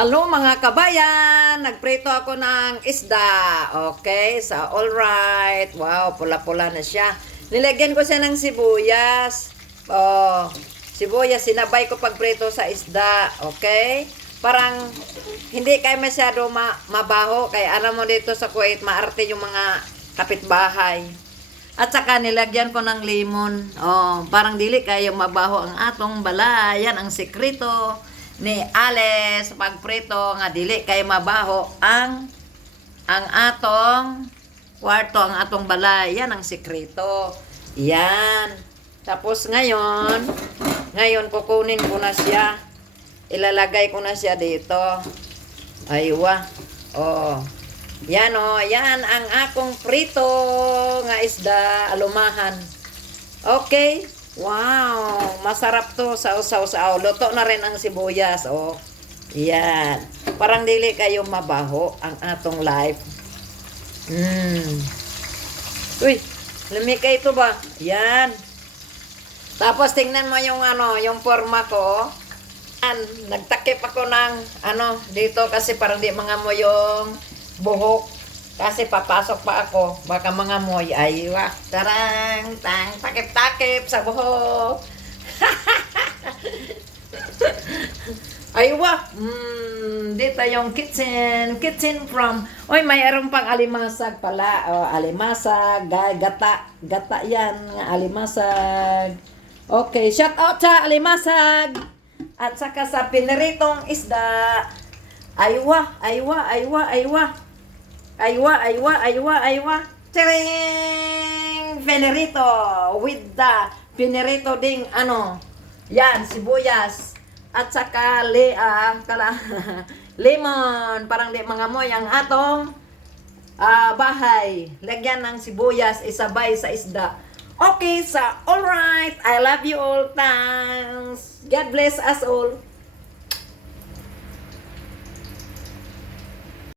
Hello mga kabayan! Nagprito ako ng isda. Okay, alright. Wow, pula-pula na siya. Nilagyan ko siya ng sibuyas. Oh, sibuyas, sinabay ko pagprito sa isda. Okay? Parang hindi kayo masyado mabaho. Kaya alam mo dito sa Kuwait, maarte yung mga kapitbahay. At saka nilagyan ko ng lemon. Oh, parang dili kayo mabaho ang atong balay. Yan ang sekreto ni Ale sa pagprito nga dili kay mabaho ang atong kwarto, ang atong balay. Yan ang sekreto. Yan. Tapos ngayon kukunin ko na siya. Ilalagay ko na siya dito. Aywa. Oh. Yan oh, yan ang akong prito nga isda alumahan. Okay. Wow, masarap to sa usaw-saw. Luto na rin ang sibuyas, oh. Yan. Parang dili kayo mabaho ang atong life. Uy, lumika ito ba? Yan. Tapos tingnan mo yung yung forma ko. Nagtakip ako ng dito kasi parang di mga mo yung buhok. Kasi papasok pa ako, baka mga moy, aywa, tarang, tang, takip-takip sa buhok. Aywa, dito yung kitchen from, mayroon pang alimasag pala, alimasag, gata yan, alimasag. Okay, shout out sa alimasag, at saka sa piniritong isda, aywa. Aywa. Tring! Venerito with the pinirito ding yan, sibuyas. At saka lemon, parang di mga moy ang atong bahay. Lagyan ng sibuyas, isabay sa isda. Okay, alright. I love you all. Thanks. God bless us all.